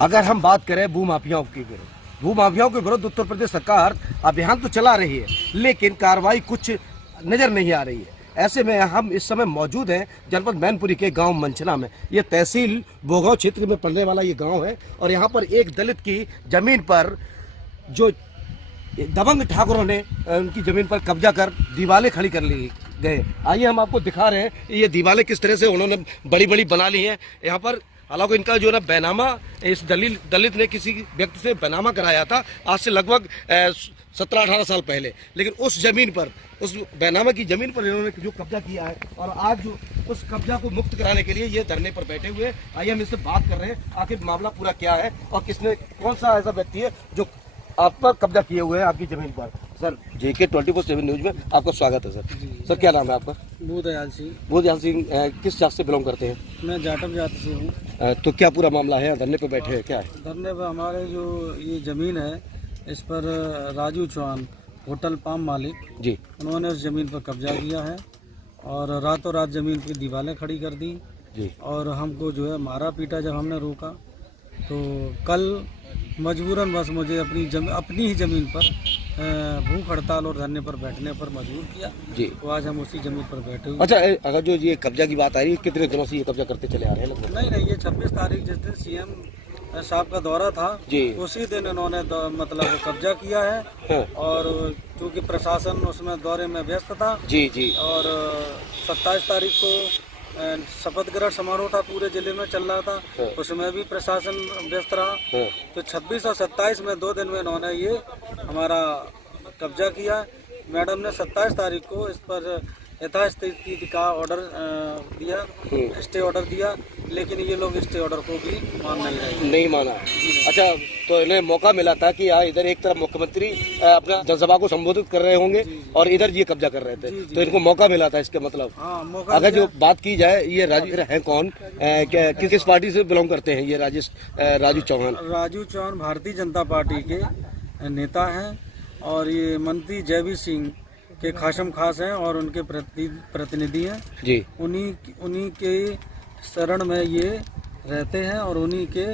अगर हम बात करें भूमाफियाओं के विरुद्ध उत्तर प्रदेश सरकार अभियान तो चला रही है, लेकिन कार्रवाई कुछ नजर नहीं आ रही है। ऐसे में हम इस समय मौजूद हैं जनपद मैनपुरी के गांव मंचना में। ये तहसील भोगांव क्षेत्र में पड़ने वाला ये गांव है और यहाँ पर एक दलित की जमीन पर जो दबंग ठाकुरों ने उनकी जमीन पर कब्जा कर दीवारें खड़ी कर ली गए। आइए हम आपको दिखा रहे हैं ये दीवारें किस तरह से उन्होंने बड़ी बड़ी बना ली हैं यहाँ पर। हालांकि इनका जो ना बैनामा, इस दलित ने किसी व्यक्ति से बैनामा कराया था आज से लगभग 17-18 साल पहले, लेकिन उस जमीन पर, उस बैनामा की जमीन पर इन्होंने जो कब्जा किया है और आज जो उस कब्जा को मुक्त कराने के लिए ये धरने पर बैठे हुए। आइए हम इससे बात कर रहे हैं आखिर मामला पूरा क्या है और किसने, कौन सा ऐसा व्यक्ति है जो आप पर कब्जा किए हुए हैं आपकी जमीन पर। सर, JK 24/7 न्यूज में आपका स्वागत है सर। सर, क्या नाम है आपका? भूदयाल सिंह। भूदयाल सिंह किस जात से बिलोंग करते हैं? मैं जाटव जाति से हूँ। तो क्या पूरा मामला है? धरने पे बैठे हैं, क्या है? धरने पर हमारे जो ये ज़मीन है, इस पर राजू चौहान, होटल पाम मालिक जी, उन्होंने उस ज़मीन पर कब्जा किया है और रातों रात ज़मीन की दीवारें खड़ी कर दी जी। और हमको जो है मारा पीटा। जब हमने रोका तो कल मजबूरन बस मुझे अपनी ही ज़मीन पर भूख हड़ताल और धरने पर बैठने पर मजबूर किया जी। तो आज हम उसी ज़मीन पर बैठे हुए। अच्छा, अगर जो ये कब्जा की बात आ रही है, कितने दिनों से ये कब्जा करते चले आ रहे हैं लगभग? नहीं, ये 26 तारीख जिस दिन CM साहब का दौरा था जी, उसी दिन इन्होंने मतलब कब्जा किया है। हाँ। और चूंकि प्रशासन उसमें दौरे में व्यस्त था जी जी। और 27 तारीख को शपथ ग्रहण समारोह था, पूरे जिले में चल रहा था, हाँ। उसमें भी प्रशासन व्यस्त रहा। हाँ। तो 26 और 27 में 2 दिन में इन्होंने ये हमारा कब्जा किया। मैडम ने 27 तारीख को इस पर यथास्थिति का ऑर्डर दिया, स्टे ऑर्डर दिया, लेकिन ये लोग स्टे ऑर्डर को भी मान नहीं माना। अच्छा, तो इन्हें मौका मिला था कि इधर एक तरफ मुख्यमंत्री अपना जनसभा को संबोधित कर रहे होंगे और इधर ये कब्जा कर रहे थे, तो इनको मौका मिला था इसके मतलब। हाँ, मौका। अगर जो बात की जाए, ये राजू है कौन, किस पार्टी से बिलोंग करते हैं ये राजू चौहान? राजू चौहान भारतीय जनता पार्टी के नेता हैं और ये मंत्री जयवीर सिंह के खासम खास हैं और उनके प्रतिनिधि हैं जी। उन्हीं के शरण में ये रहते हैं और उन्हीं के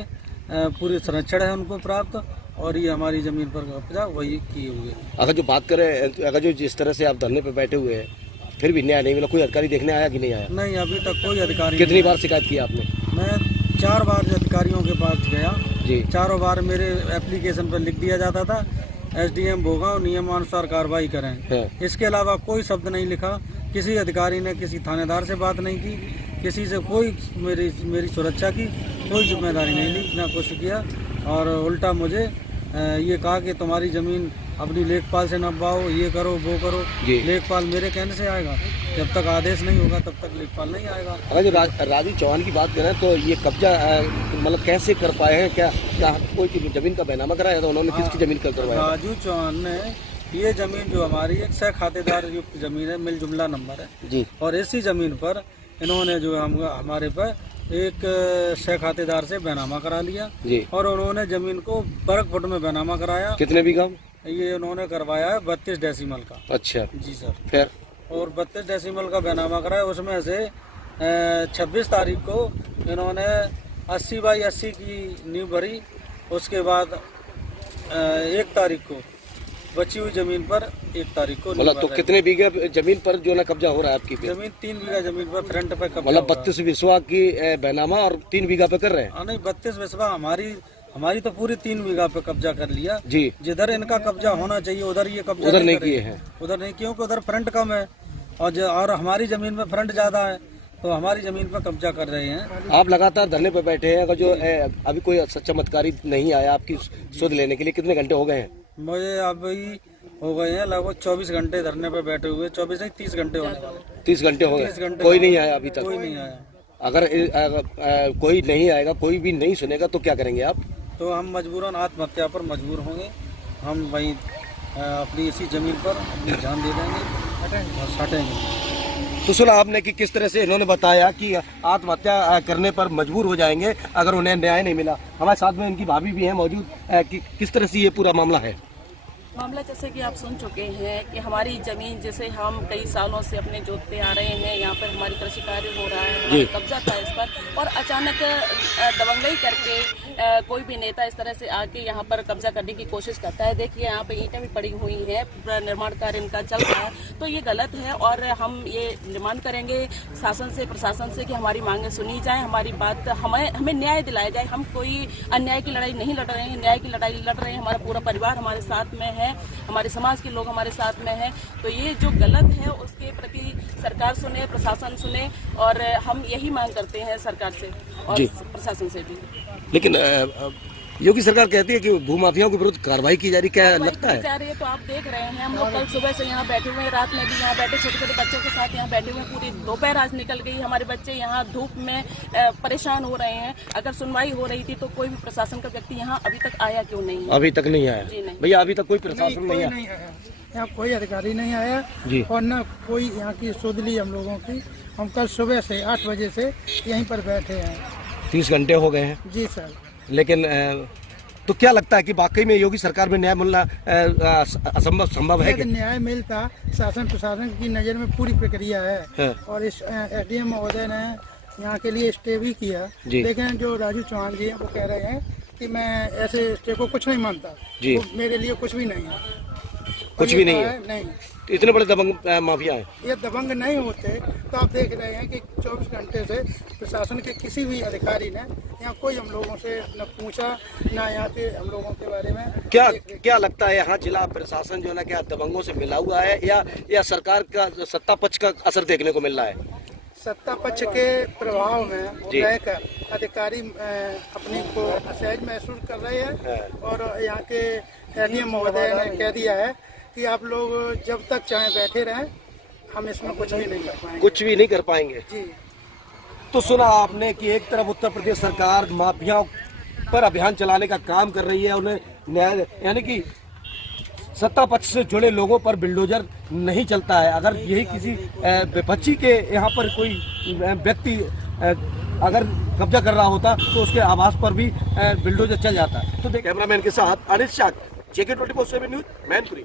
पूरे संरक्षण है उनको प्राप्त, और ये हमारी जमीन पर कब्जा वही किए हुए। अगर जो बात करें, अगर जो जिस तरह से आप धरने पे बैठे हुए हैं फिर भी न्याय नहीं मिला, कोई अधिकारी देखने आया कि नहीं आया? नहीं, अभी तक कोई अधिकारी। कितनी बार शिकायत की आपने? मैं 4 बार अधिकारियों के पास गया जी। 4 बार मेरे एप्लीकेशन पर लिख दिया जाता था SDM भोगांव नियमानुसार कार्रवाई करें। हाँ। इसके अलावा कोई शब्द नहीं लिखा। किसी अधिकारी ने किसी थानेदार से बात नहीं की, किसी से कोई मेरी सुरक्षा की कोई जिम्मेदारी नहीं ली, ना कुछ किया। और उल्टा मुझे ये कहा कि तुम्हारी ज़मीन अपनी लेखपाल से नपवाओ, ये करो वो करो। लेखपाल मेरे कहने से आएगा, जब तक आदेश नहीं होगा तब तक लेखपाल नहीं आएगा। अगर जो राजू चौहान की बात करें तो ये कब्जा मतलब कैसे कर पाए हैं? क्या कोई जमीन का बैनामा कराया था उन्होंने? किसकी जमीन का करवाया? राजू चौहान ने ये जमीन जो हमारी एक 6 खातेदार युक्त जमीन है, मिल जुमला नंबर है जी, और इसी जमीन पर इन्होंने जो हमारे पर एक 6 खातेदार से बैनामा करा लिया जी। और उन्होंने जमीन को वर्ग फुट में बैनामा कराया। कितने बीघा? ये उन्होंने करवाया है 32 डेसिमल का। अच्छा जी सर। फिर और 32 डेसिमल का बैनामा कराया, उसमें से 26 तारीख को इन्होंने 80/80 की नींव भरी। उसके बाद 1 तारीख को बची हुई जमीन पर 1 तारीख को मतलब तो कितने बीघे जमीन पर जो ना कब्जा हो रहा है आपकी? जमीन 3 बीघा जमीन पर फ्रंट पे कब्जा। मतलब 32 विश्वा की बैनामा और 3 बीघा पे कर रहे हैं? नहीं, 32 विश्वा हमारी तो पूरी 3 बीघा पे कब्जा कर लिया जी। जिधर इनका कब्जा होना चाहिए उधर ये कब्जा उधर नहीं किए हैं। उधर नहीं, क्योंकि उधर फ्रंट कम है और हमारी जमीन में फ्रंट ज्यादा है, तो हमारी जमीन पर कब्जा कर रहे हैं। आप लगातार धरने पे बैठे हैं, अगर जो अभी कोई सच्चा अधिकारी नहीं आया आपकी सुध लेने के लिए, कितने घंटे हो गए हैं? मुझे अभी हो गए हैं लगभग 24 घंटे धरने पे बैठे हुए। 24 नहीं, 30 घंटे होने वाले। 30 घंटे हो 30 गए, घंटे कोई नहीं आया अभी तक? कोई नहीं आया। अगर कोई नहीं आएगा, कोई भी नहीं सुनेगा तो क्या करेंगे आप? तो हम मजबूरन आत्महत्या पर मजबूर होंगे। हम वहीं अपनी इसी जमीन पर अपनी जान दे देंगे और हटेंगे। तो सुना आपने कि किस तरह से इन्होंने बताया कि आत्महत्या करने पर मजबूर हो जाएंगे अगर उन्हें न्याय नहीं मिला। हमारे साथ में इनकी भाभी भी है मौजूद, कि किस तरह से ये पूरा मामला है? मामला जैसे कि आप सुन चुके हैं कि हमारी ज़मीन जैसे हम कई सालों से अपने जोतते आ रहे हैं, यहाँ पर हमारी कृषि कार्य हो रहा है, हमारा कब्जा था इस पर, और अचानक दबंगई करके कोई भी नेता इस तरह से आके यहाँ पर कब्जा करने की कोशिश करता है। देखिए यहाँ पे ईंटें भी पड़ी हुई हैं, निर्माण कार्य इनका चल रहा है, तो ये गलत है और हम ये डिमांड करेंगे शासन से, प्रशासन से कि हमारी मांगें सुनी जाए, हमारी बात हमें न्याय दिलाया जाए। हम कोई अन्याय की लड़ाई नहीं लड़ रहे हैं, न्याय की लड़ाई लड़ रहे हैं। हमारा पूरा परिवार हमारे साथ में है, हमारे समाज के लोग हमारे साथ में है, तो ये जो गलत है उसके प्रति सरकार सुने, प्रशासन सुने और हम यही मांग करते हैं सरकार से और प्रशासन से भी। लेकिन योगी सरकार कहती है कि भूमाफियाओं के विरुद्ध कार्रवाई की जा रही, क्या लगता है? जा रही है तो आप देख रहे हैं, हम लोग कल सुबह से यहाँ बैठे हुए हैं, रात में भी यहाँ बैठे, छोटे छोटे बच्चों के साथ यहाँ बैठे हुए हैं, पूरी दोपहर आज निकल गई, हमारे बच्चे यहाँ धूप में परेशान हो रहे हैं। अगर सुनवाई हो रही थी तो कोई भी प्रशासन का व्यक्ति यहाँ अभी तक आया क्यों नहीं? अभी तक नहीं आया जी नहीं भैया, अभी तक कोई प्रशासन नहीं आया, यहाँ कोई अधिकारी नहीं आया जी। और न कोई यहाँ की सुध ली हम लोगों की। हम कल सुबह से 8 बजे से यहीं पर बैठे हैं। 30 घंटे हो गए हैं। जी सर। लेकिन तो क्या लगता है कि वाकई में योगी सरकार में न्याय मिलना संभव है? यदि न्याय मिलता, शासन प्रशासन की नज़र में पूरी प्रक्रिया है और इस एडीएम महोदय ने यहाँ के लिए स्टे भी किया, लेकिन जो राजू चौहान जी हैं वो कह रहे हैं कि मैं ऐसे स्टे को कुछ नहीं मानता, वो मेरे लिए कुछ भी नहीं है, कुछ भी नहीं है। नहीं, तो इतने बड़े दबंग माफिया हैं। ये दबंग नहीं होते तो आप देख रहे हैं कि 24 घंटे से प्रशासन के किसी भी अधिकारी ने यहाँ कोई हम लोगों से न पूछा, ना यहाँ के हम लोगों के बारे में। क्या लगता है यहाँ जिला प्रशासन जो है ना, क्या दबंगों से मिला हुआ है या सरकार का सत्ता पक्ष का असर देखने को मिल रहा है? सत्ता पक्ष के प्रभाव में रहकर अधिकारी अपने को सहज महसूस कर रहे हैं और यहाँ के एडीएम महोदय ने कह दिया है कि आप लोग जब तक चाहे बैठे रहें, हम इसमें कुछ भी नहीं कर पाएंगे। कुछ भी नहीं कर पाएंगे जी। तो सुना आपने कि एक तरफ उत्तर प्रदेश सरकार माफियाओं पर अभियान चलाने का काम कर रही है, उन्हें न्याय यानी कि सत्ता पक्ष से जुड़े लोगों पर बिल्डोजर नहीं चलता है। अगर यही किसी विपक्षी के यहाँ पर कोई व्यक्ति अगर कब्जा कर रहा होता तो उसके आवास पर भी बिल्डोजर चल जाता। तो कैमरामैन के साथ अनिल शाह, JK 24/7 न्यूज, मैनपुरी।